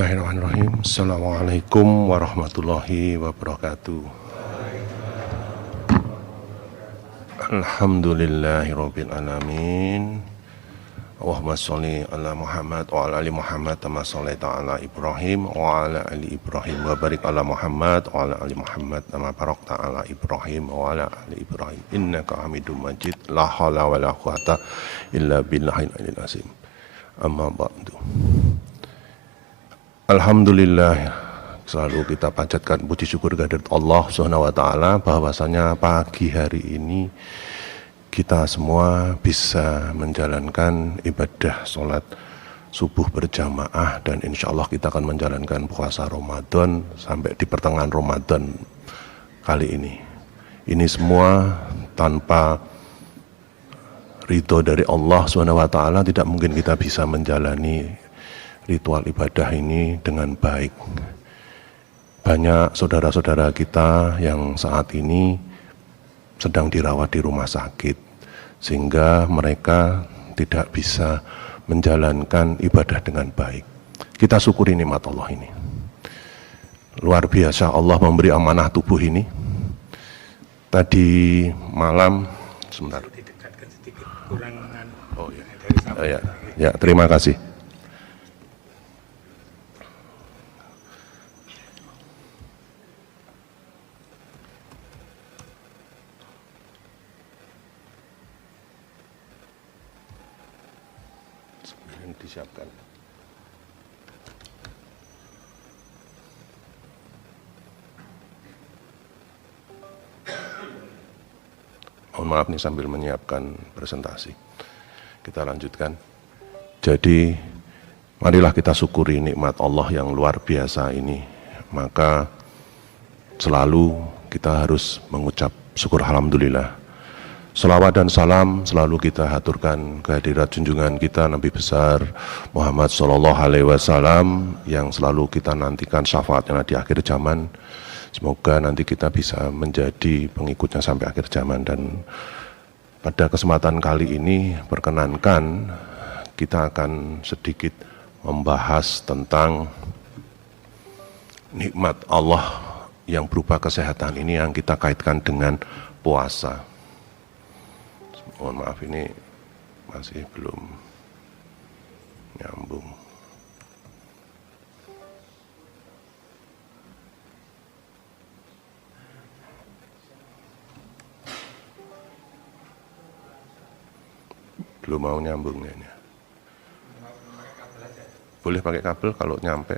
Bismillahirrahmanirrahim. Assalamualaikum warahmatullahi wabarakatuh. Alhamdulillahirabbil alamin. Allahumma sholli ala Muhammad wa ala ali Muhammad kama shallaita ala Ibrahim wa ala ali Ibrahim wa barik ala Muhammad wa ala ali Muhammad kama barakta ala Ibrahim wa ala ali Ibrahim innaka Hamidum Majid. La haula wala quwata illa billahil aliyil azim. Amma ba'du. Alhamdulillah, selalu kita panjatkan puji syukur kehadirat Allah Subhanahu wa taala bahwasanya pagi hari ini kita semua bisa menjalankan ibadah sholat subuh berjamaah, dan insya Allah kita akan menjalankan puasa Ramadan sampai di pertengahan Ramadan kali ini. Ini semua tanpa ridho dari Allah Subhanahu wa taala tidak mungkin kita bisa menjalani ritual ibadah ini dengan baik. Banyak saudara-saudara kita yang saat ini sedang dirawat di rumah sakit, sehingga mereka tidak bisa menjalankan ibadah dengan baik. Kita syukuri nikmat Allah ini. Luar biasa Allah memberi amanah tubuh ini. Tadi malam, sebentar. Oh ya, terima kasih. Disiapkan. Mohon maaf nih sambil menyiapkan presentasi. Kita lanjutkan. Jadi marilah kita syukuri nikmat Allah yang luar biasa ini. Maka selalu kita harus mengucap syukur alhamdulillah. Salawat dan salam selalu kita haturkan kehadirat junjungan kita Nabi besar Muhammad Sallallahu Alaihi Wasallam yang selalu kita nantikan syafaatnya di akhir zaman. Semoga nanti kita bisa menjadi pengikutnya sampai akhir zaman. Dan pada kesempatan kali ini perkenankan kita akan sedikit membahas tentang nikmat Allah yang berupa kesehatan ini yang kita kaitkan dengan puasa. Mohon maaf ini masih belum nyambung. Belum mau nyambung ini. Boleh pakai kabel kalau nyampe.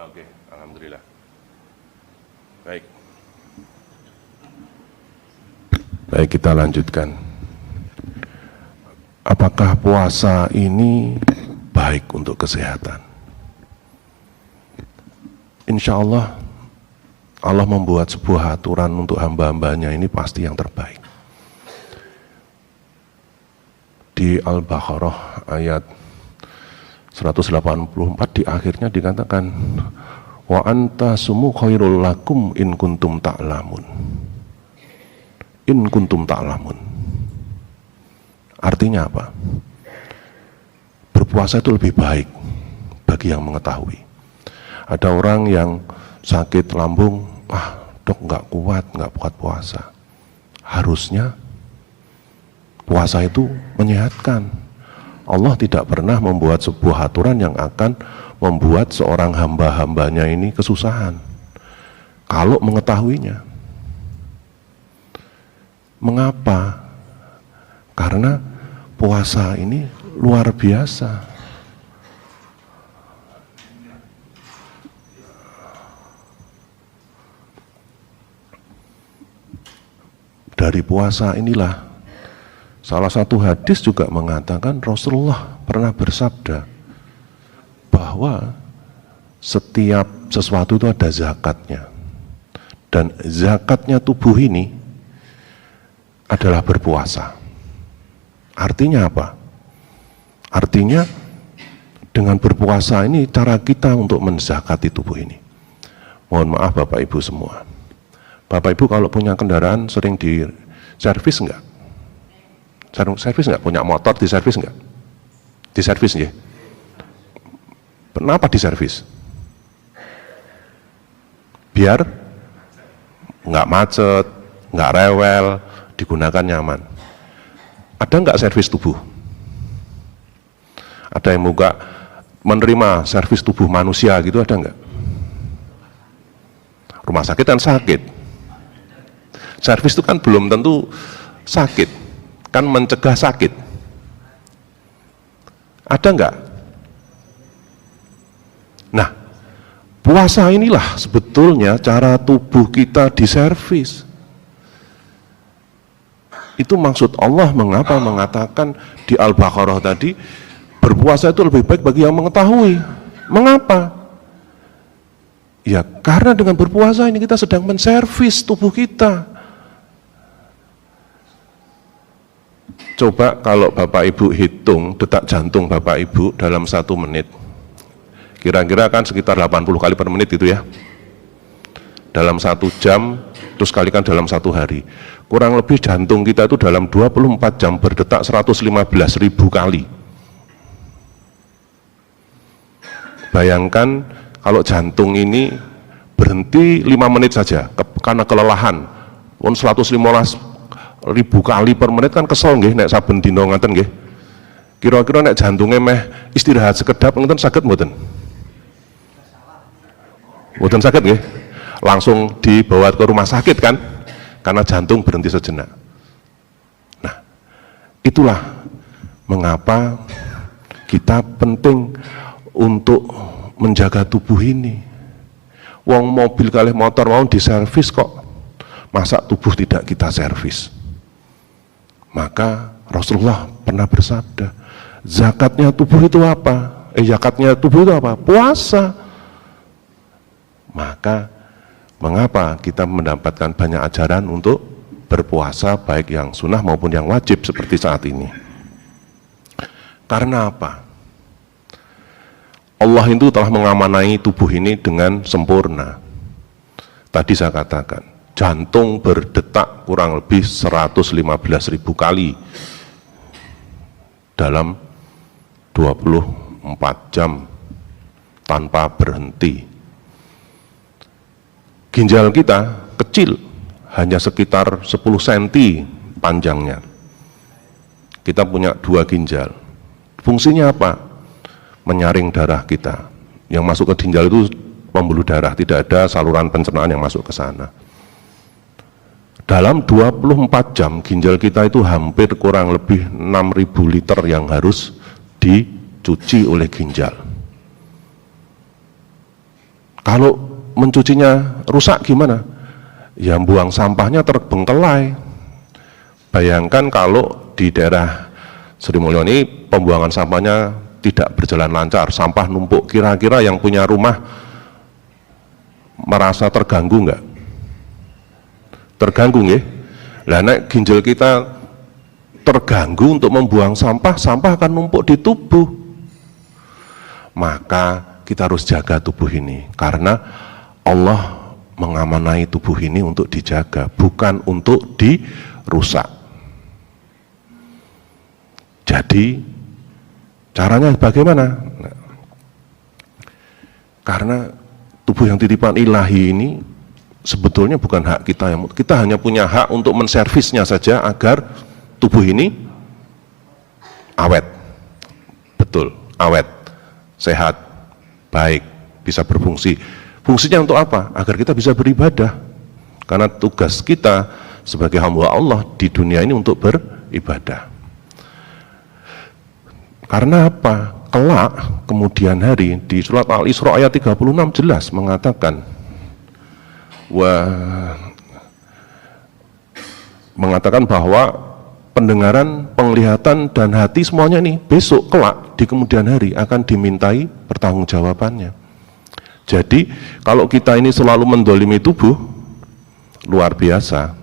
Oke, alhamdulillah. Baik. Baik, kita lanjutkan. Apakah puasa ini baik untuk kesehatan? Insya Allah, Allah membuat sebuah aturan untuk hamba-hambanya ini pasti yang terbaik. Di Al-Baqarah ayat 184 di akhirnya dikatakan wa anta sumu khairul lakum in kuntum ta'lamun. In kuntum ta'lamun. Artinya apa? Berpuasa itu lebih baik bagi yang mengetahui. Ada orang yang sakit lambung, dok nggak kuat puasa. Harusnya puasa itu menyehatkan. Allah tidak pernah membuat sebuah aturan yang akan membuat seorang hamba-hambanya ini kesusahan kalau mengetahuinya. Mengapa? Karena puasa ini luar biasa. Dari puasa inilah salah satu hadis juga mengatakan Rasulullah pernah bersabda bahwa setiap sesuatu itu ada zakatnya, dan zakatnya tubuh ini adalah berpuasa. Artinya apa? Artinya dengan berpuasa ini cara kita untuk menzakati tubuh ini. Mohon maaf Bapak Ibu semua, Bapak Ibu kalau punya kendaraan sering di servis enggak? Servis enggak? Punya motor di servis enggak? Di servis ya. Kenapa di servis? Biar enggak macet, enggak rewel, digunakan nyaman. Ada enggak servis tubuh? Ada yang juga menerima servis tubuh manusia gitu, ada enggak? Rumah sakit kan sakit. Servis itu kan belum tentu sakit, kan mencegah sakit. Ada enggak? Nah, puasa inilah sebetulnya cara tubuh kita diservis. Itu maksud Allah mengapa mengatakan di Al-Baqarah tadi, berpuasa itu lebih baik bagi yang mengetahui. Mengapa? Ya karena dengan berpuasa ini kita sedang menservis tubuh kita. Coba kalau Bapak Ibu hitung detak jantung Bapak Ibu dalam 1 menit, kira-kira kan sekitar 80 kali per menit gitu ya. Dalam 1 jam, terus kalikan dalam 1 hari. Kurang lebih jantung kita itu dalam 24 jam berdetak 115.000 kali. Bayangkan kalau jantung ini berhenti 5 menit saja karena kelelahan, 115.000 kali per menit kan kesel nggih nek saben dina ngaten nggih. Kira-kira nek jantungnya meh istirahat sekedap ngeten saged mboten? Mboten saged nggih. Langsung dibawa ke rumah sakit kan karena jantung berhenti sejenak. Nah, itulah mengapa kita penting untuk menjaga tubuh ini. Wong mobil kali motor mau diservis kok, masa tubuh tidak kita servis? Maka Rasulullah pernah bersabda, zakatnya tubuh itu apa? Zakatnya tubuh itu apa? Puasa. Maka mengapa kita mendapatkan banyak ajaran untuk berpuasa, baik yang sunnah maupun yang wajib seperti saat ini? Karena apa? Allah itu telah mengamanai tubuh ini dengan sempurna. Tadi saya katakan, jantung berdetak kurang lebih 115.000 kali dalam 24 jam tanpa berhenti. Ginjal kita kecil, hanya sekitar 10 cm panjangnya. Kita punya 2 ginjal. Fungsinya apa? Menyaring darah kita. Yang masuk ke ginjal itu pembuluh darah, tidak ada saluran pencernaan yang masuk ke sana. Dalam 24 jam ginjal kita itu hampir kurang lebih 6.000 liter yang harus dicuci oleh ginjal. Kalau mencucinya rusak gimana? Ya buang sampahnya terbengkelai. Bayangkan kalau di daerah Sri Mulyo ini pembuangan sampahnya tidak berjalan lancar, sampah numpuk, kira-kira yang punya rumah merasa terganggu enggak? Terganggu nggih. Lah nek ginjal kita terganggu untuk membuang sampah, sampah akan numpuk di tubuh. Maka kita harus jaga tubuh ini karena Allah mengamanai tubuh ini untuk dijaga, bukan untuk dirusak. Jadi caranya bagaimana? Nah, karena tubuh yang titipan ilahi ini sebetulnya bukan hak kita, kita hanya punya hak untuk menservisnya saja agar tubuh ini awet, betul, awet, sehat, baik, bisa berfungsi. Fungsinya untuk apa? Agar kita bisa beribadah. Karena tugas kita sebagai hamba Allah di dunia ini untuk beribadah. Karena apa? Kelak kemudian hari di surat Al-Isra ayat 36 jelas mengatakan bahwa pendengaran, penglihatan dan hati semuanya nih besok kelak di kemudian hari akan dimintai pertanggungjawabannya. Jadi kalau kita ini selalu mendolimi tubuh, luar biasa.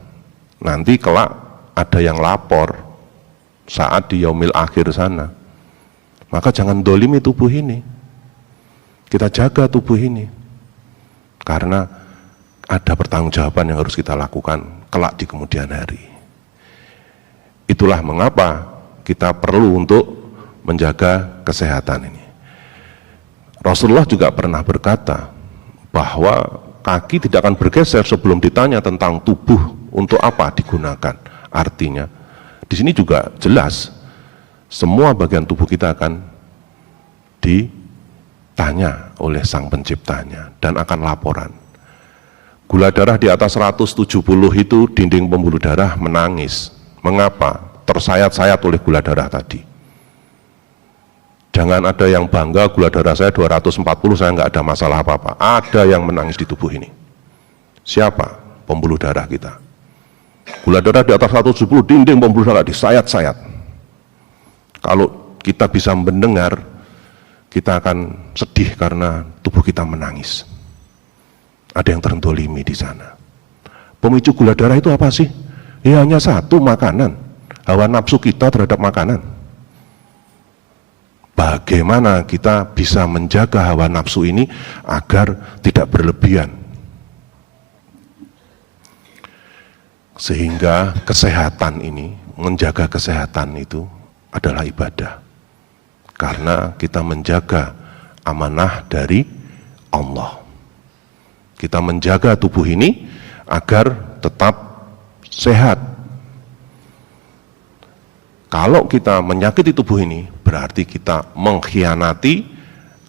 Nanti kelak ada yang lapor saat di yaumil akhir sana. Maka jangan dolimi tubuh ini. Kita jaga tubuh ini. Karena ada pertanggungjawaban yang harus kita lakukan kelak di kemudian hari. Itulah mengapa kita perlu untuk menjaga kesehatan ini. Rasulullah juga pernah berkata bahwa kaki tidak akan bergeser sebelum ditanya tentang tubuh untuk apa digunakan. Artinya, di sini juga jelas semua bagian tubuh kita akan ditanya oleh Sang Penciptanya dan akan laporan. Gula darah di atas 170 itu dinding pembuluh darah menangis. Mengapa? Tersayat-sayat oleh gula darah tadi. Jangan ada yang bangga gula darah saya 240, saya nggak ada masalah apa-apa. Ada yang menangis di tubuh ini. Siapa? Pembuluh darah kita. Gula darah di atas 170, dinding pembuluh darah disayat-sayat. Kalau kita bisa mendengar, kita akan sedih karena tubuh kita menangis. Ada yang terendolimi di sana. Pemicu gula darah itu apa sih? Ya hanya satu, makanan. Hawa nafsu kita terhadap makanan. Bagaimana kita bisa menjaga hawa nafsu ini agar tidak berlebihan? Sehingga kesehatan ini, menjaga kesehatan itu adalah ibadah. Karena kita menjaga amanah dari Allah. Kita menjaga tubuh ini agar tetap sehat. Kalau kita menyakiti tubuh ini, berarti kita mengkhianati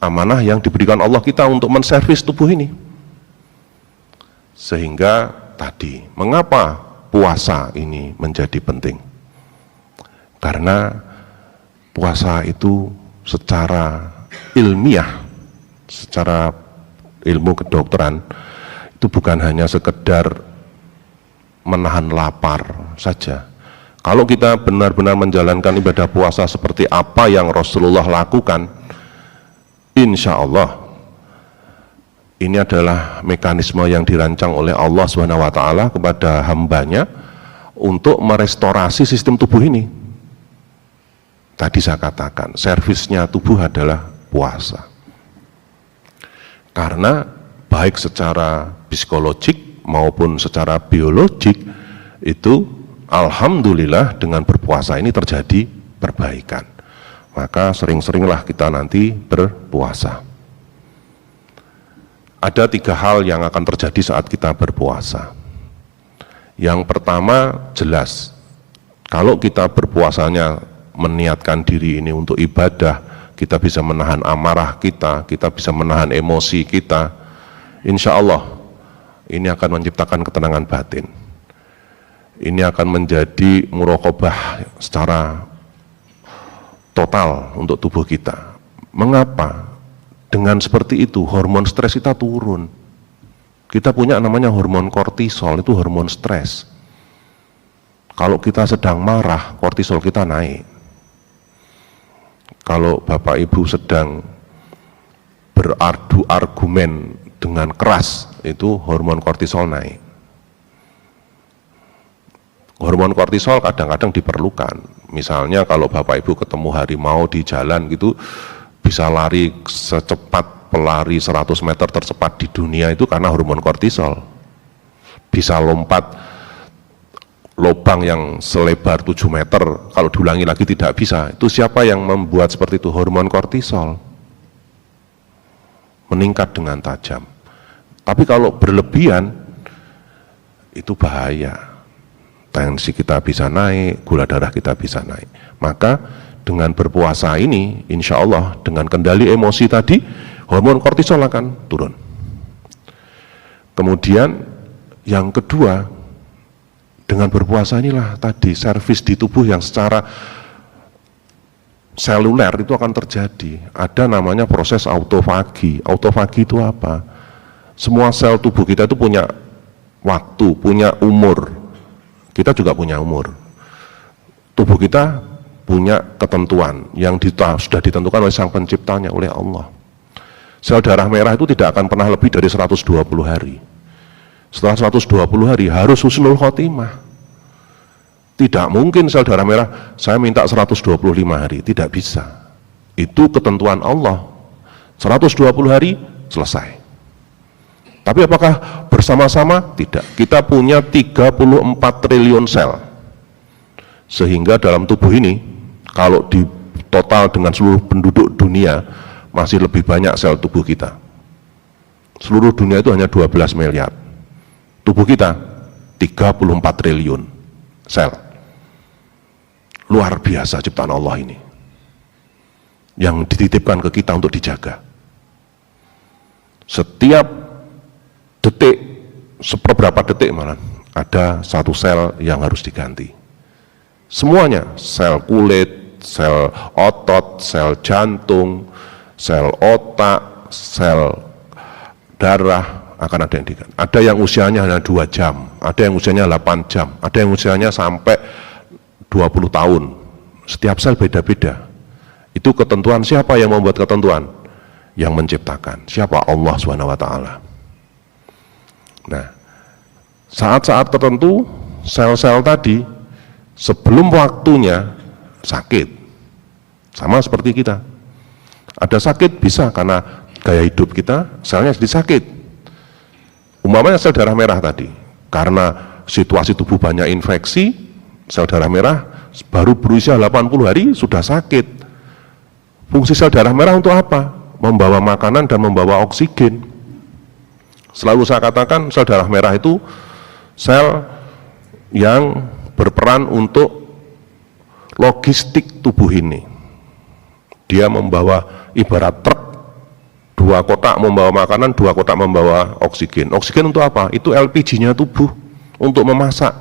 amanah yang diberikan Allah kita untuk menservis tubuh ini. Sehingga tadi, mengapa puasa ini menjadi penting? Karena puasa itu secara ilmiah, secara ilmu kedokteran, itu bukan hanya sekedar menahan lapar saja. Kalau kita benar-benar menjalankan ibadah puasa seperti apa yang Rasulullah lakukan, insya Allah ini adalah mekanisme yang dirancang oleh Allah SWT kepada hambanya untuk merestorasi sistem tubuh ini. Tadi saya katakan, servisnya tubuh adalah puasa. Karena baik secara psikologik maupun secara biologik itu alhamdulillah dengan berpuasa ini terjadi perbaikan. Maka sering-seringlah kita nanti berpuasa. Ada 3 hal yang akan terjadi saat kita berpuasa. Yang pertama jelas, kalau kita berpuasanya meniatkan diri ini untuk ibadah, kita bisa menahan amarah kita bisa menahan emosi kita, insya Allah ini akan menciptakan ketenangan batin. Ini akan menjadi muraqabah secara total untuk tubuh kita. Mengapa? Dengan seperti itu hormon stres kita turun. Kita punya namanya hormon kortisol, itu hormon stres. Kalau kita sedang marah, kortisol kita naik. Kalau Bapak Ibu sedang beradu argumen dengan keras, itu hormon kortisol naik. Hormon kortisol kadang-kadang diperlukan. Misalnya kalau Bapak Ibu ketemu harimau di jalan gitu, bisa lari secepat pelari 100 meter tercepat di dunia itu karena hormon kortisol. Bisa lompat lubang yang selebar 7 meter, kalau diulangi lagi tidak bisa. Itu siapa yang membuat seperti itu? Hormon kortisol. Meningkat dengan tajam. Tapi kalau berlebihan, itu bahaya. Tensi kita bisa naik, gula darah kita bisa naik. Maka dengan berpuasa ini, insya Allah dengan kendali emosi tadi, hormon kortisol akan turun. Kemudian yang kedua, dengan berpuasa inilah tadi servis di tubuh yang secara seluler itu akan terjadi. Ada namanya proses autofagi. Autofagi itu apa? Semua sel tubuh kita itu punya waktu, punya umur. Kita juga punya umur. Tubuh kita punya ketentuan yang sudah ditentukan oleh Sang Penciptanya, oleh Allah. Sel darah merah itu tidak akan pernah lebih dari 120 hari. Setelah 120 hari harus husnul khotimah. Tidak mungkin sel darah merah, saya minta 125 hari, tidak bisa. Itu ketentuan Allah. 120 hari selesai. Tapi apakah bersama-sama? Tidak. Kita punya 34 triliun sel. Sehingga dalam tubuh ini, kalau di total dengan seluruh penduduk dunia, masih lebih banyak sel tubuh kita. Seluruh dunia itu hanya 12 miliar. Tubuh kita 34 triliun sel. Luar biasa ciptaan Allah ini, yang dititipkan ke kita untuk dijaga. Setiap detik, seberapa detik malah, ada satu sel yang harus diganti. Semuanya, sel kulit, sel otot, sel jantung, sel otak, sel darah, akan ada yang diganti. Ada yang usianya hanya 2 jam, ada yang usianya 8 jam, ada yang usianya sampai 20 tahun. Setiap sel beda-beda. Itu ketentuan. Siapa yang membuat ketentuan? Yang menciptakan. Siapa? Allah SWT. Nah, saat-saat tertentu sel-sel tadi sebelum waktunya sakit. Sama seperti kita. Ada sakit bisa karena gaya hidup kita, selnya jadi sakit. Umpamanya sel darah merah tadi, karena situasi tubuh banyak infeksi, sel darah merah baru berusia 80 hari sudah sakit. Fungsi sel darah merah untuk apa? Membawa makanan dan membawa oksigen. Selalu saya katakan sel darah merah itu sel yang berperan untuk logistik tubuh ini. Dia membawa ibarat truk, 2 kotak membawa makanan, 2 kotak membawa oksigen. Oksigen untuk apa? Itu LPG-nya tubuh untuk memasak.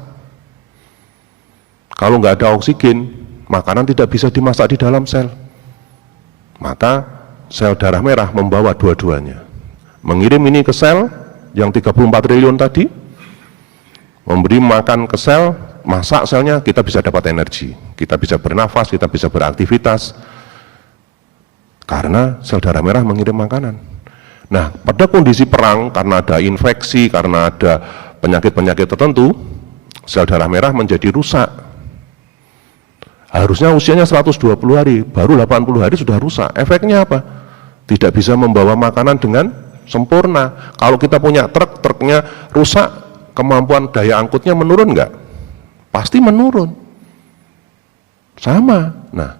Kalau nggak ada oksigen, makanan tidak bisa dimasak di dalam sel. Maka sel darah merah membawa dua-duanya. Mengirim ini ke sel yang 34 triliun tadi, memberi makan ke sel, masak selnya, kita bisa dapat energi. Kita bisa bernafas, kita bisa beraktivitas. Karena sel darah merah mengirim makanan. Nah, pada kondisi perang, karena ada infeksi, karena ada penyakit-penyakit tertentu, sel darah merah menjadi rusak. Harusnya usianya 120 hari, baru 80 hari sudah rusak. Efeknya apa? Tidak bisa membawa makanan dengan sempurna. Kalau kita punya truk, truknya rusak, kemampuan daya angkutnya menurun enggak? Pasti menurun. Sama. Nah,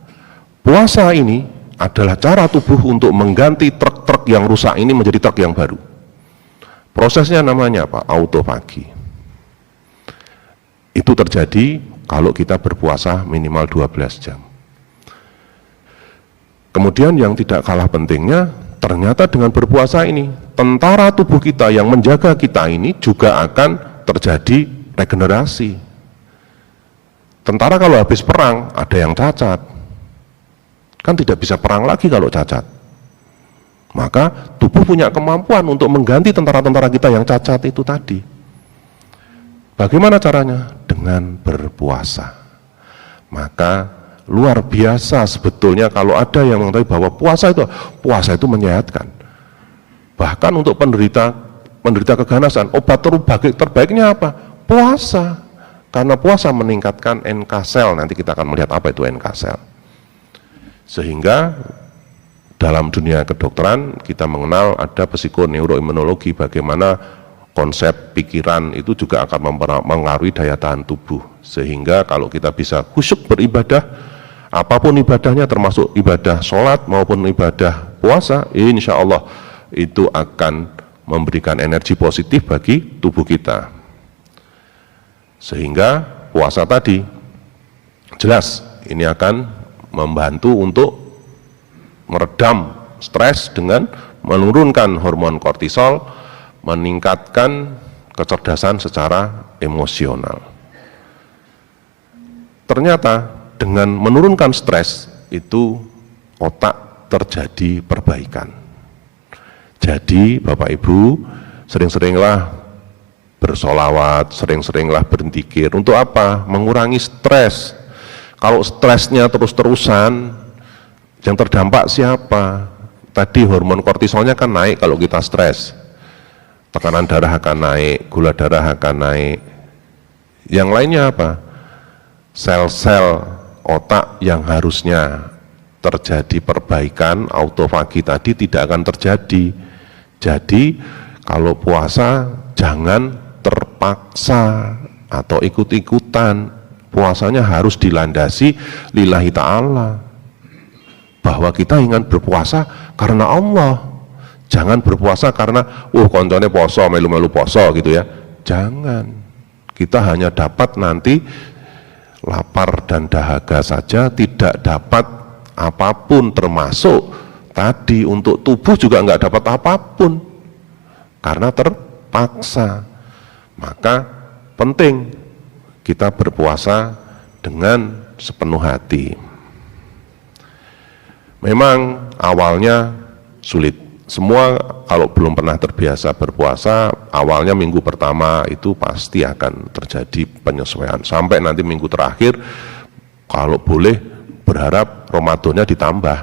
puasa ini adalah cara tubuh untuk mengganti truk-truk yang rusak ini menjadi truk yang baru. Prosesnya namanya apa? Autofagi. Itu terjadi kalau kita berpuasa minimal 12 jam. Kemudian yang tidak kalah pentingnya, ternyata dengan berpuasa ini, tentara tubuh kita yang menjaga kita ini juga akan terjadi regenerasi. Tentara kalau habis perang, ada yang cacat. Kan tidak bisa perang lagi kalau cacat. Maka tubuh punya kemampuan untuk mengganti tentara-tentara kita yang cacat itu tadi. Bagaimana caranya? Dengan berpuasa. Maka luar biasa sebetulnya kalau ada yang mengetahui bahwa puasa itu menyehatkan. Bahkan untuk penderita keganasan, obat terbaiknya apa? Puasa. Karena puasa meningkatkan NK sel. Nanti kita akan melihat apa itu NK sel. Sehingga dalam dunia kedokteran kita mengenal ada psikoneuroimunologi, bagaimana konsep pikiran itu juga akan mempengaruhi daya tahan tubuh. Sehingga kalau kita bisa khusyuk beribadah, apapun ibadahnya termasuk ibadah sholat maupun ibadah puasa, insya Allah itu akan memberikan energi positif bagi tubuh kita. Sehingga puasa tadi jelas ini akan membantu untuk meredam stres dengan menurunkan hormon kortisol, meningkatkan kecerdasan secara emosional. Ternyata dengan menurunkan stres itu otak terjadi perbaikan. Jadi Bapak Ibu, sering-seringlah bersolawat, sering-seringlah berzikir. Untuk apa? Mengurangi stres. Kalau stresnya terus-terusan, yang terdampak siapa? Tadi hormon kortisolnya kan naik kalau kita stres. Tekanan darah akan naik, gula darah akan naik. Yang lainnya apa? Sel-sel otak yang harusnya terjadi perbaikan autofagi tadi tidak akan terjadi. Jadi kalau puasa jangan terpaksa atau ikut-ikutan. Puasanya harus dilandasi lillahi ta'ala, bahwa kita ingin berpuasa karena Allah. Jangan berpuasa karena koncone poso, melu-melu poso gitu ya. Jangan. Kita hanya dapat nanti lapar dan dahaga saja, tidak dapat apapun, termasuk tadi untuk tubuh juga enggak dapat apapun karena terpaksa. Maka penting kita berpuasa dengan sepenuh hati. Memang awalnya sulit. Semua kalau belum pernah terbiasa berpuasa, awalnya minggu pertama itu pasti akan terjadi penyesuaian. Sampai nanti minggu terakhir, kalau boleh berharap Ramadannya ditambah.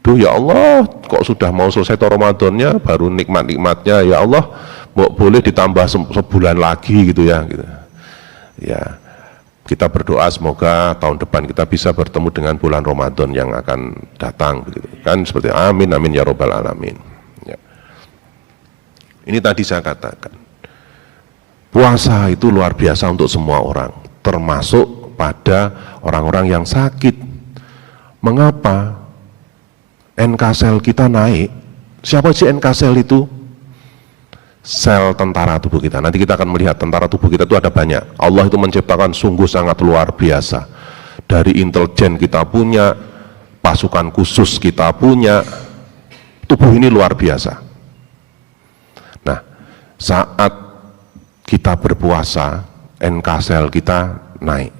Duh ya Allah, kok sudah mau selesai Ramadannya, baru nikmat-nikmatnya, ya Allah, boleh ditambah sebulan lagi gitu ya. Gitu. Ya, kita berdoa semoga tahun depan kita bisa bertemu dengan bulan Ramadan yang akan datang, begitu kan, seperti amin amin ya robbal alamin. Ya. Ini tadi saya katakan, puasa itu luar biasa untuk semua orang, termasuk pada orang-orang yang sakit. Mengapa NK sel kita naik? Siapa sih NK sel itu? Sel tentara tubuh kita. Nanti kita akan melihat tentara tubuh kita itu ada banyak. Allah itu menciptakan sungguh sangat luar biasa. Dari intelijen kita punya, pasukan khusus kita punya, tubuh ini luar biasa. Nah, saat kita berpuasa, NK sel kita naik.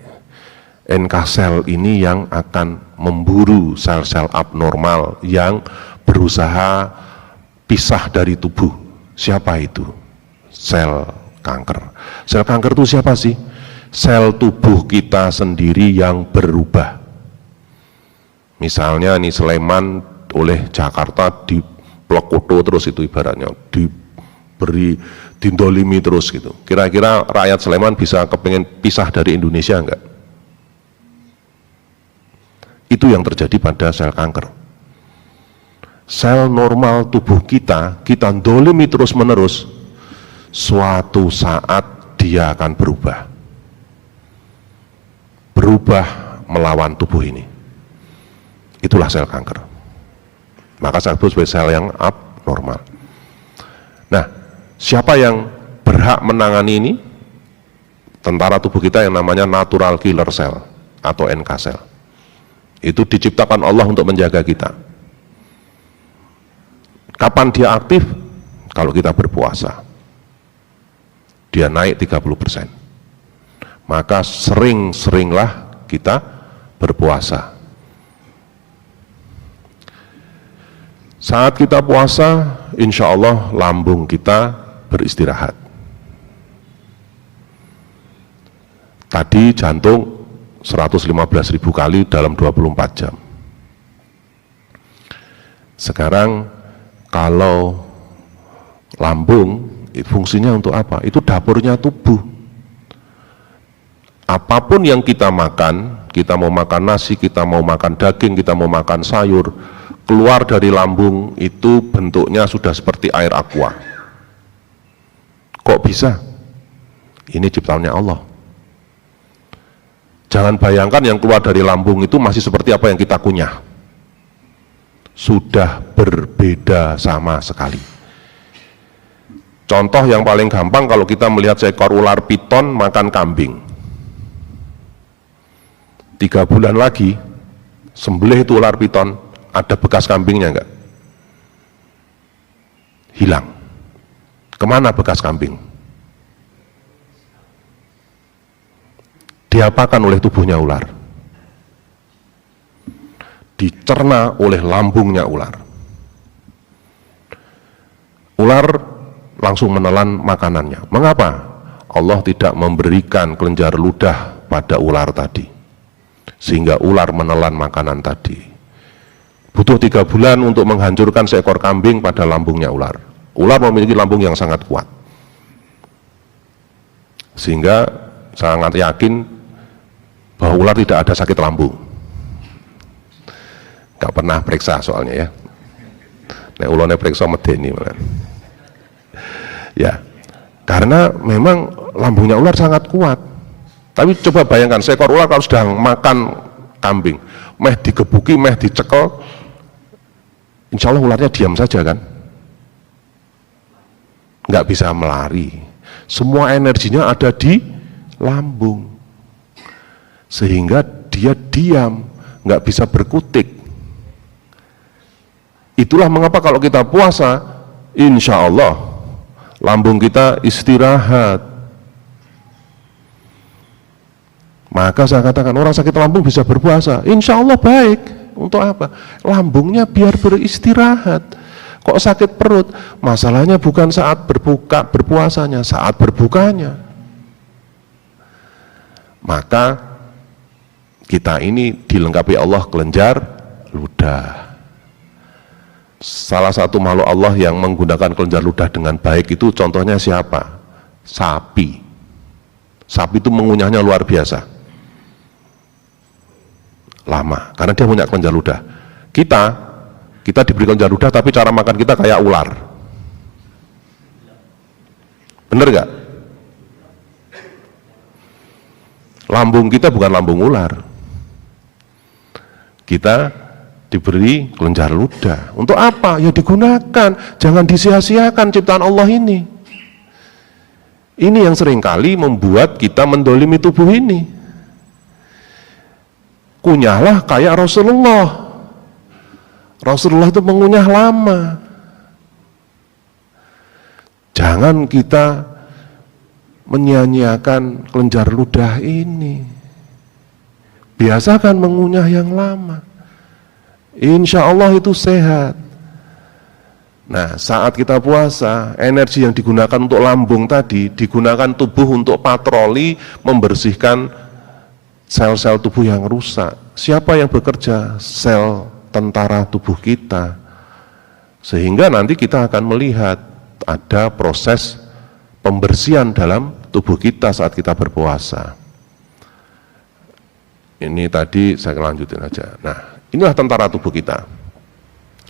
NK sel ini yang akan memburu sel-sel abnormal yang berusaha pisah dari tubuh. Siapa itu? Sel kanker. Sel kanker itu siapa sih? Sel tubuh kita sendiri yang berubah. Misalnya nih Sleman oleh Jakarta diplekoto terus itu ibaratnya, diberi dindolimi terus gitu. Kira-kira rakyat Sleman bisa kepingin pisah dari Indonesia enggak? Itu yang terjadi pada sel kanker. Sel normal tubuh kita dolimi terus menerus, suatu saat dia akan berubah melawan tubuh ini. Itulah sel kanker. Maka saya sebut sebagai sel yang abnormal. Nah, siapa yang berhak menangani ini? Tentara tubuh kita yang namanya natural killer cell atau NK cell. Itu diciptakan Allah untuk menjaga kita. Kapan dia aktif? Kalau kita berpuasa. Dia naik 30%. Maka sering-seringlah kita berpuasa. Saat kita puasa, insya Allah lambung kita beristirahat. Tadi jantung 115.000 kali dalam 24 jam. Sekarang kalau lambung fungsinya untuk apa? Itu dapurnya tubuh. Apapun yang kita makan, kita mau makan nasi, kita mau makan daging, kita mau makan sayur, keluar dari lambung itu bentuknya sudah seperti air aqua. Kok bisa? Ini ciptaannya Allah. Jangan bayangkan yang keluar dari lambung itu masih seperti apa yang kita kunyah. Sudah berbeda sama sekali. Contoh yang paling gampang kalau kita melihat seekor ular piton makan kambing. 3 bulan lagi, sembelih itu ular piton, ada bekas kambingnya enggak? Hilang. Kemana bekas kambing? Diapakan oleh tubuhnya ular? dicerna oleh lambungnya ular. Ular langsung menelan makanannya. Mengapa? Allah tidak memberikan kelenjar ludah pada ular tadi, sehingga ular menelan makanan tadi. Butuh 3 bulan untuk menghancurkan seekor kambing pada lambungnya ular. Ular memiliki lambung yang sangat kuat, sehingga sangat yakin bahwa ular tidak ada sakit lambung. Gak pernah periksa soalnya ya. Nek ulone periksa medeni malah. Ya, karena memang lambungnya ular sangat kuat. Tapi coba bayangkan seekor ular kalau sedang makan kambing, meh digebuki, meh dicekel, insya Allah ularnya diam saja kan? Nggak bisa melari. Semua energinya ada di lambung, sehingga dia diam, nggak bisa berkutik. Itulah mengapa kalau kita puasa, insya Allah lambung kita istirahat. Maka saya katakan orang sakit lambung bisa berpuasa, insya Allah baik. Untuk apa? Lambungnya biar beristirahat. Kok sakit perut? Masalahnya bukan saat berpuasanya, saat berbukanya. Maka kita ini dilengkapi Allah kelenjar ludah. Salah satu makhluk Allah yang menggunakan kelenjar ludah dengan baik itu contohnya siapa? Sapi. Sapi itu mengunyahnya luar biasa, lama, karena dia punya kelenjar ludah. Kita diberi kelenjar ludah, tapi cara makan kita kayak ular. Bener gak? Lambung kita bukan lambung ular. Kita diberi kelenjar ludah. Untuk apa? Ya digunakan, jangan disia-siakan ciptaan Allah ini. Ini yang seringkali membuat kita mendolimi tubuh ini. Kunyahlah kayak Rasulullah. Rasulullah itu mengunyah lama. Jangan kita menyia-nyiakan kelenjar ludah ini. Biasakan mengunyah yang lama. Insya Allah itu sehat. Nah, saat kita puasa, energi yang digunakan untuk lambung tadi digunakan tubuh untuk patroli membersihkan sel-sel tubuh yang rusak. Siapa yang bekerja? Sel tentara tubuh kita. Sehingga nanti kita akan melihat ada proses pembersihan dalam tubuh kita saat kita berpuasa. Ini tadi saya lanjutin aja. Nah, inilah tentara tubuh kita.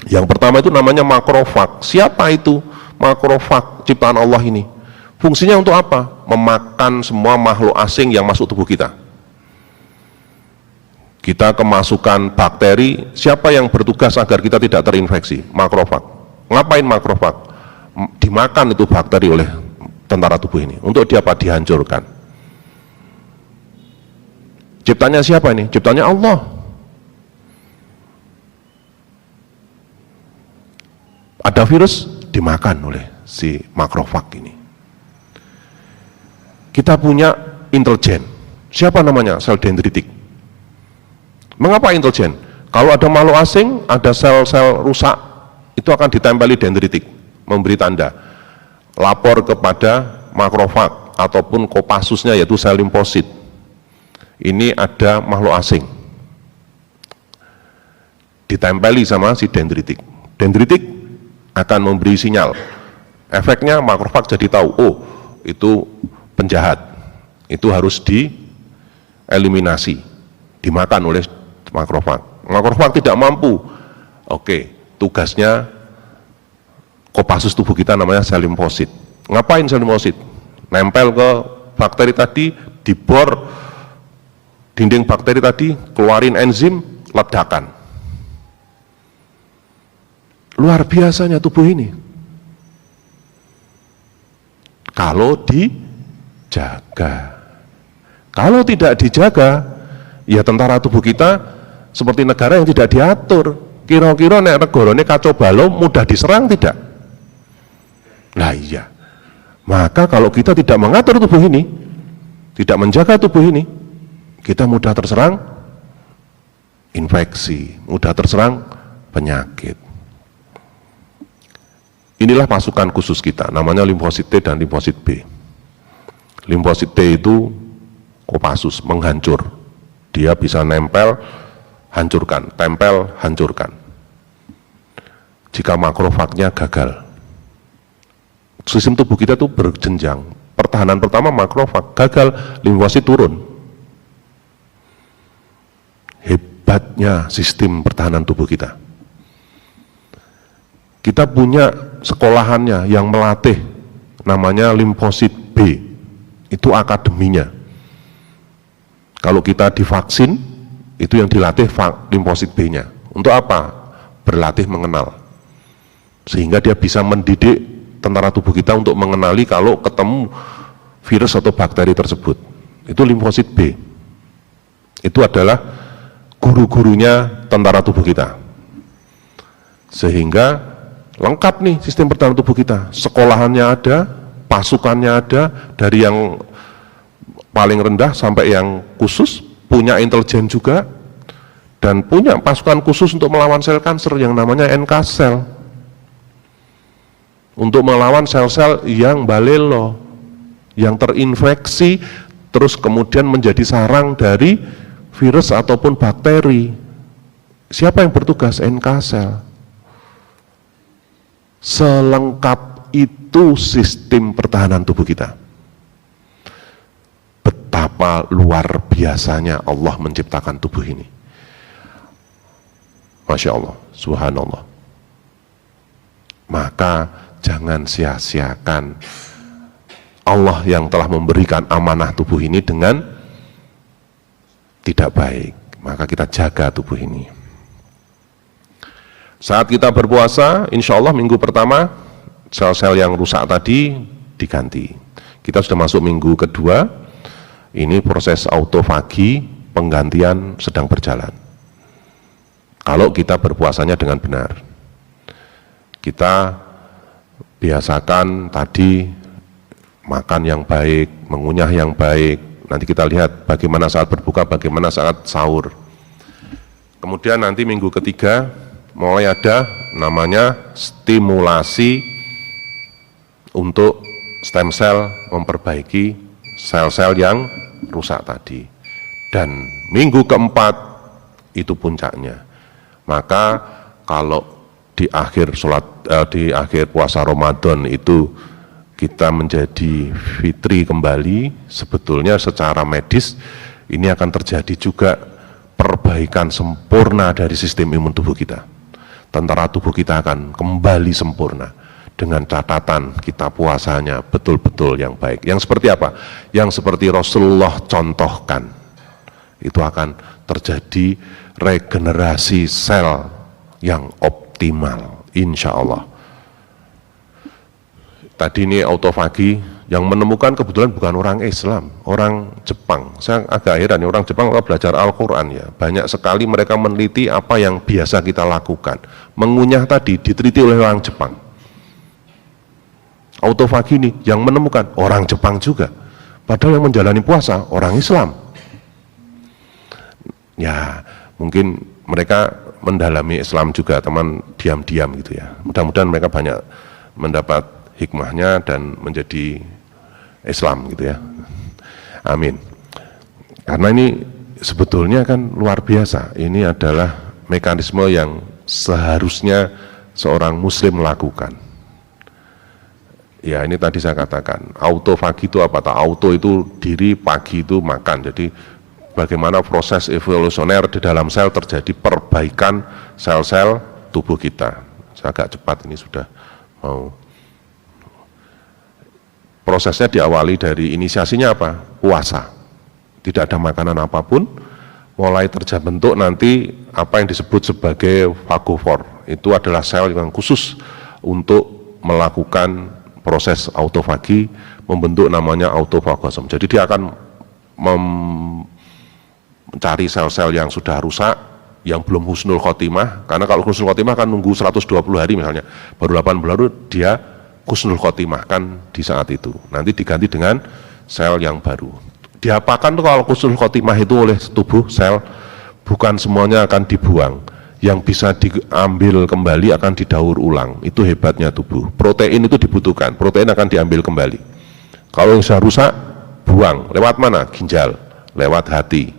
Yang pertama itu namanya makrofag. Siapa itu makrofag ciptaan Allah ini? Fungsinya untuk apa? Memakan semua makhluk asing yang masuk tubuh kita. Kita kemasukan bakteri, siapa yang bertugas agar kita tidak terinfeksi? Makrofag. Ngapain makrofag? Dimakan itu bakteri oleh tentara tubuh ini. Untuk dia apa? Dihancurkan. Ciptanya siapa ini? Ciptanya Allah. Ada virus, dimakan oleh si makrofag ini. Kita punya intelijen. Siapa namanya? Sel dendritik. Mengapa intelijen? Kalau ada makhluk asing, ada sel-sel rusak, itu akan ditempeli dendritik, memberi tanda. Lapor kepada makrofag ataupun kopasusnya, yaitu sel limfosit. Ini ada makhluk asing, ditempeli sama si dendritik. Dendritik akan memberi sinyal. Efeknya makrofag jadi tahu, oh itu penjahat, itu harus dieliminasi, dimakan oleh makrofag. Makrofag tidak mampu, oke, tugasnya kopasus tubuh kita namanya sel limfosit. Ngapain sel limfosit? Nempel ke bakteri tadi, dibor dinding bakteri tadi, keluarin enzim, ledakan. Luar biasanya tubuh ini. Kalau dijaga. Kalau tidak dijaga, ya tentara tubuh kita seperti negara yang tidak diatur. Kira-kira nek negarane kacau balau, mudah diserang tidak? Nah iya. Maka kalau kita tidak mengatur tubuh ini, tidak menjaga tubuh ini, kita mudah terserang infeksi, mudah terserang penyakit. Inilah pasukan khusus kita, namanya limfosit T dan limfosit B. Limfosit T itu Kopassus, menghancur. Dia bisa nempel, hancurkan, tempel, hancurkan. Jika makrofagnya gagal. Sistem tubuh kita itu berjenjang. Pertahanan pertama makrofag, gagal, limfosit turun. Hebatnya sistem pertahanan tubuh kita. Kita punya sekolahannya yang melatih, namanya limfosit B. Itu akademinya. Kalau kita divaksin, itu yang dilatih limfosit B-nya. Untuk apa? Berlatih mengenal. Sehingga dia bisa mendidik tentara tubuh kita untuk mengenali kalau ketemu virus atau bakteri tersebut. Itu limfosit B. Itu adalah guru-gurunya tentara tubuh kita. Sehingga lengkap nih sistem pertahanan tubuh kita. Sekolahannya ada, pasukannya ada, dari yang paling rendah sampai yang khusus, punya intelijen juga, dan punya pasukan khusus untuk melawan sel kanker yang namanya NK sel. Untuk melawan sel-sel yang balelo, yang terinfeksi, terus kemudian menjadi sarang dari virus ataupun bakteri. Siapa yang bertugas? NK sel. Selengkap itu sistem pertahanan tubuh kita. Betapa luar biasanya Allah menciptakan tubuh ini. Masya Allah, subhanallah. Maka jangan sia-siakan Allah yang telah memberikan amanah tubuh ini dengan tidak baik. Maka kita jaga tubuh ini. Saat kita berpuasa, insya Allah minggu pertama, sel-sel yang rusak tadi diganti. Kita sudah masuk minggu kedua, ini proses autofagi, penggantian sedang berjalan. Kalau kita berpuasanya dengan benar. Kita biasakan tadi makan yang baik, mengunyah yang baik. Nanti kita lihat bagaimana saat berbuka, bagaimana saat sahur. Kemudian nanti minggu ketiga, mulai ada namanya stimulasi untuk stem cell memperbaiki sel-sel yang rusak tadi. Dan minggu keempat itu puncaknya. Maka kalau di akhir di akhir puasa Ramadan itu kita menjadi fitri kembali, sebetulnya secara medis ini akan terjadi juga perbaikan sempurna dari sistem imun tubuh kita. Tentara tubuh kita akan kembali sempurna dengan catatan kita puasanya betul-betul yang baik. Yang seperti apa? Yang seperti Rasulullah contohkan. Itu akan terjadi regenerasi sel yang optimal, insya Allah. Tadi ini autofagi yang menemukan kebetulan bukan orang Islam, orang Jepang. Saya agak heran, orang Jepang kalau belajar Al-Quran ya, banyak sekali mereka meneliti apa yang biasa kita lakukan. Mengunyah tadi diteliti oleh orang Jepang. Autofagi ini yang menemukan orang Jepang juga, padahal yang menjalani puasa orang Islam. Ya, mungkin mereka mendalami Islam juga, teman, diam-diam gitu ya. Mudah-mudahan mereka banyak mendapat hikmahnya dan menjadi Islam gitu ya. Amin. Karena ini sebetulnya kan luar biasa. Ini adalah mekanisme yang seharusnya seorang muslim lakukan. Ya, ini tadi saya katakan, autofagi itu apa? Auto itu diri, pagi itu makan. Jadi bagaimana proses evolusioner di dalam sel terjadi perbaikan sel-sel tubuh kita. Saya agak cepat ini sudah mau. Prosesnya diawali dari inisiasinya apa? Puasa. Tidak ada makanan apapun, mulai terbentuk nanti apa yang disebut sebagai fagofor. Itu adalah sel yang khusus untuk melakukan proses autofagi, membentuk namanya autofagosum. Jadi dia akan mencari sel-sel yang sudah rusak, yang belum husnul khotimah, karena kalau husnul khotimah kan nunggu 120 hari misalnya, baru 8 bulan dia husnul khotimah kan di saat itu. Nanti diganti dengan sel yang baru. Diapakan tuh kalau husnul khotimah itu oleh tubuh sel bukan semuanya akan dibuang. Yang bisa diambil kembali akan didaur ulang. Itu hebatnya tubuh. Protein itu dibutuhkan, protein akan diambil kembali. Kalau yang sudah rusak, buang. Lewat mana? Ginjal, lewat hati,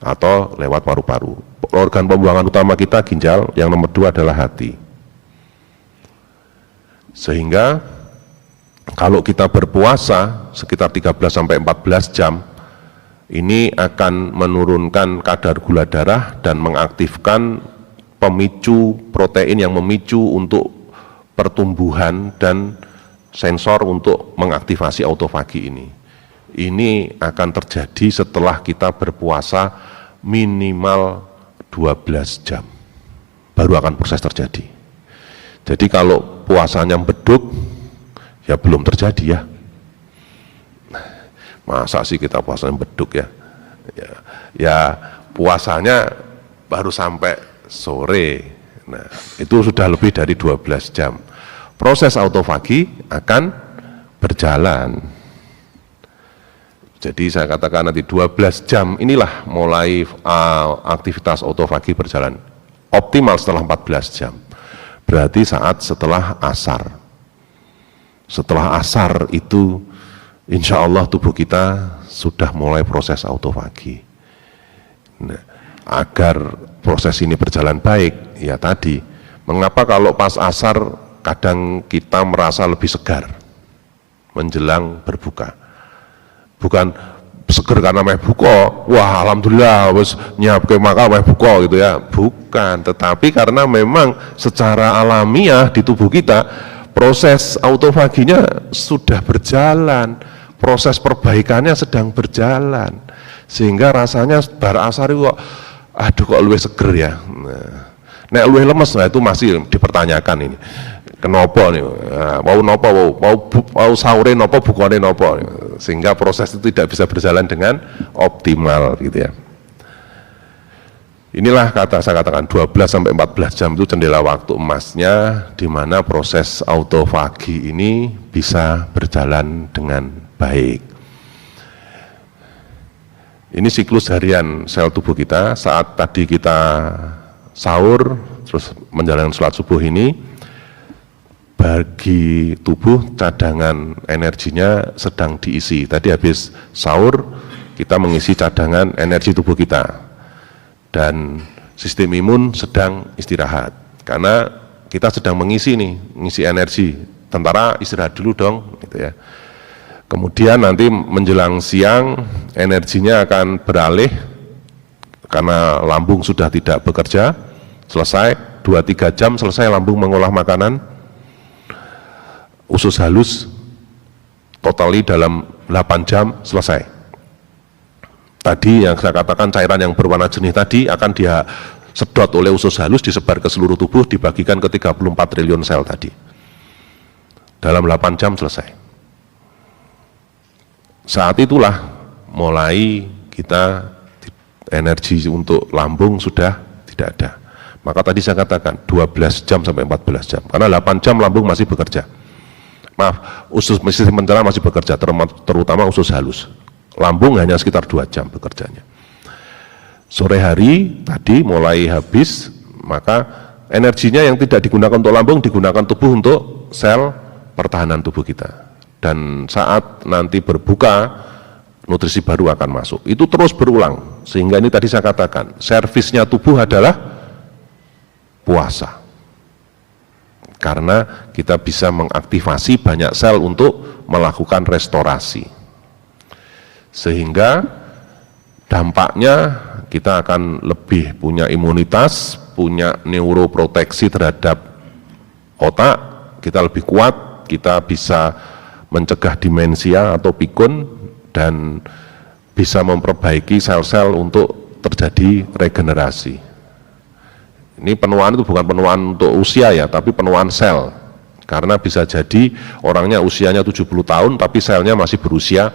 atau lewat paru-paru. Organ pembuangan utama kita ginjal, yang nomor 2 adalah hati. Sehingga kalau kita berpuasa sekitar 13-14 jam, ini akan menurunkan kadar gula darah dan mengaktifkan pemicu protein yang memicu untuk pertumbuhan dan sensor untuk mengaktifasi autofagi ini. Ini akan terjadi setelah kita berpuasa minimal 12 jam. Baru akan proses terjadi. Jadi kalau puasanya beduk, ya belum terjadi ya. Masa sih kita puasanya beduk ya? Ya puasanya baru sampai sore. Nah, itu sudah lebih dari 12 jam. Proses autofagi akan berjalan. Jadi saya katakan nanti 12 jam inilah mulai aktivitas autofagi berjalan. Optimal setelah 14 jam. Berarti saat setelah asar. Setelah asar itu insya Allah tubuh kita sudah mulai proses autofagi. Nah, agar proses ini berjalan baik, ya tadi, mengapa kalau pas asar kadang kita merasa lebih segar menjelang berbuka? Bukan seger karena meh buka, wah alhamdulillah wis nyiapke maka meh buka gitu ya. Bukan, tetapi karena memang secara alamiah di tubuh kita proses autofaginya sudah berjalan. Proses perbaikannya sedang berjalan, sehingga rasanya bar asar itu kok, aduh kok luwih seger ya. Nah, nek luwih lemes, nah itu masih dipertanyakan ini. Kenapa nih? Mau nopo, mau sahure nopo, bukane nopo, sehingga proses itu tidak bisa berjalan dengan optimal, gitu ya. Inilah saya katakan 12-14 jam itu jendela waktu emasnya, di mana proses autofagi ini bisa berjalan dengan baik. Ini siklus harian sel tubuh kita. Saat tadi kita sahur, terus menjalankan sholat subuh ini, bagi tubuh cadangan energinya sedang diisi. Tadi habis sahur, kita mengisi cadangan energi tubuh kita. Dan sistem imun sedang istirahat. Karena kita sedang mengisi energi. Tentara istirahat dulu dong, gitu ya. Kemudian nanti menjelang siang energinya akan beralih karena lambung sudah tidak bekerja, selesai 2-3 jam selesai lambung mengolah makanan, usus halus totali dalam 8 jam selesai. Tadi yang saya katakan cairan yang berwarna jernih tadi akan dia sedot oleh usus halus, disebar ke seluruh tubuh, dibagikan ke 34 triliun sel tadi. Dalam 8 jam selesai. Saat itulah mulai kita energi untuk lambung sudah tidak ada. Maka tadi saya katakan 12 jam sampai 14 jam. Karena 8 jam lambung masih bekerja. Maaf, usus sistem pencernaan masih bekerja, terutama usus halus. Lambung hanya sekitar 2 jam bekerjanya. Sore hari tadi mulai habis, maka energinya yang tidak digunakan untuk lambung digunakan tubuh untuk sel pertahanan tubuh kita. Dan saat nanti berbuka, nutrisi baru akan masuk. Itu terus berulang, sehingga ini tadi saya katakan, servisnya tubuh adalah puasa. Karena kita bisa mengaktifasi banyak sel untuk melakukan restorasi. Sehingga dampaknya kita akan lebih punya imunitas, punya neuroproteksi terhadap otak, kita lebih kuat, kita bisa mencegah demensia atau pikun, dan bisa memperbaiki sel-sel untuk terjadi regenerasi. Ini penuaan itu bukan penuaan untuk usia ya, tapi penuaan sel. Karena bisa jadi orangnya usianya 70 tahun, tapi selnya masih berusia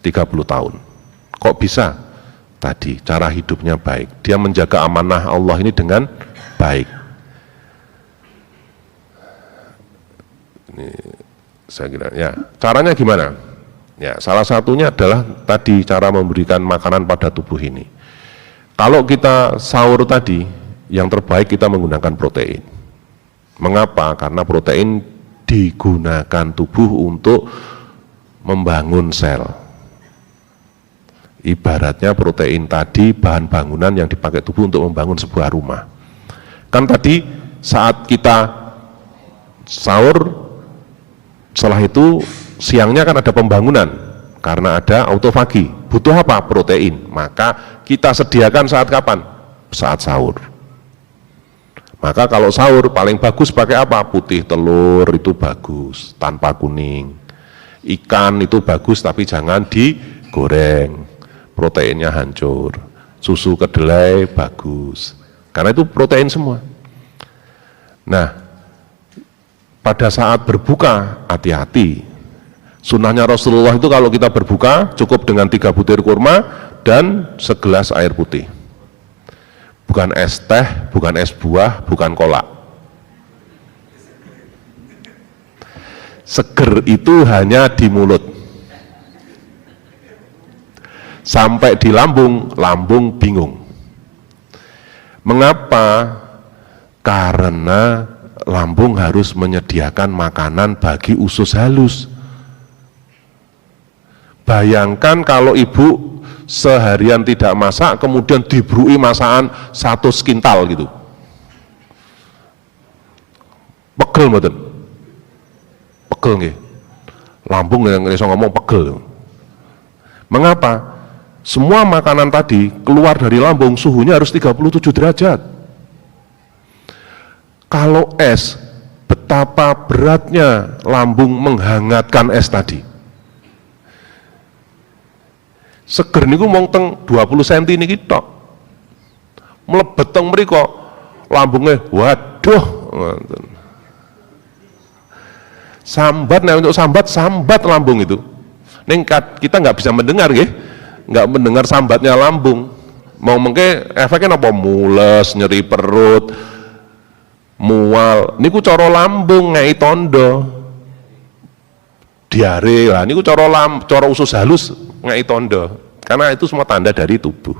30 tahun. Kok bisa? Tadi, cara hidupnya baik. Dia menjaga amanah Allah ini dengan baik. Ini saya kira, ya, caranya gimana? Ya, salah satunya adalah tadi cara memberikan makanan pada tubuh ini. Kalau kita sahur tadi, yang terbaik kita menggunakan protein. Mengapa? Karena protein digunakan tubuh untuk membangun sel. Ibaratnya protein tadi bahan bangunan yang dipakai tubuh untuk membangun sebuah rumah. Kan tadi saat kita sahur, setelah itu siangnya kan ada pembangunan karena ada autofagi. Butuh apa? Protein. Maka kita sediakan saat kapan? Saat sahur. Maka kalau sahur paling bagus pakai apa? Putih telur itu bagus, tanpa kuning. Ikan itu bagus tapi jangan digoreng, proteinnya hancur. Susu kedelai bagus, karena itu protein semua. Nah, pada saat berbuka hati-hati. Sunnahnya Rasulullah itu kalau kita berbuka cukup dengan 3 butir kurma dan segelas air putih. Bukan es teh, bukan es buah, bukan kolak. Seger itu hanya di mulut. Sampai di lambung, lambung bingung. Mengapa? Karena lambung harus menyediakan makanan bagi usus halus. Bayangkan kalau ibu seharian tidak masak, kemudian dibrui masakan 1 sekintal gitu. Pegel mboten? Pegel nggih. Lambung yang iso ngomong pegel. Mengapa? Semua makanan tadi keluar dari lambung suhunya harus 37 derajat. Kalau es, betapa beratnya lambung menghangatkan es tadi. Seger niku mung teng 20 cm niki tok. Mlebet teng mriko lambungnya waduh. Sambat, nah untuk sambat lambung itu. Ning kita nggak bisa mendengar nggih. Nggak mendengar sambatnya lambung. Mau mengke efeknya apa? Mules, nyeri perut, mual. Niku cara lambung ngei tondo. Diare lah, niku cara usus halus ngei tondo. Karena itu semua tanda dari tubuh.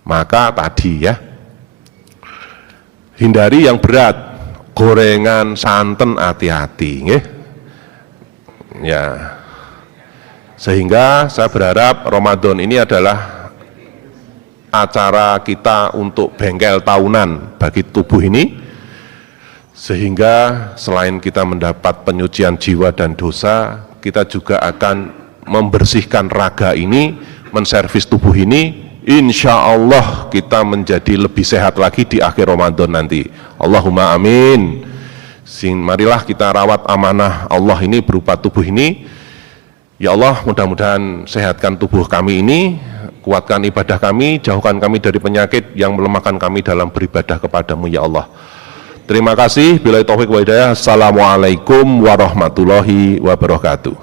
Maka tadi ya, hindari yang berat, gorengan, santen, hati-hati, nggih. Ya. Sehingga saya berharap Ramadan ini adalah acara kita untuk bengkel tahunan bagi tubuh ini, sehingga selain kita mendapat penyucian jiwa dan dosa, kita juga akan membersihkan raga ini, menservis tubuh ini. Insya Allah kita menjadi lebih sehat lagi di akhir Ramadan nanti. Allahumma amin. Marilah kita rawat amanah Allah ini berupa tubuh ini. Ya Allah, mudah-mudahan sehatkan tubuh kami ini, kuatkan ibadah kami, jauhkan kami dari penyakit yang melemahkan kami dalam beribadah kepadamu ya Allah. Terima kasih. Billahi taufiq wa hidayah. Assalamualaikum warahmatullahi wabarakatuh.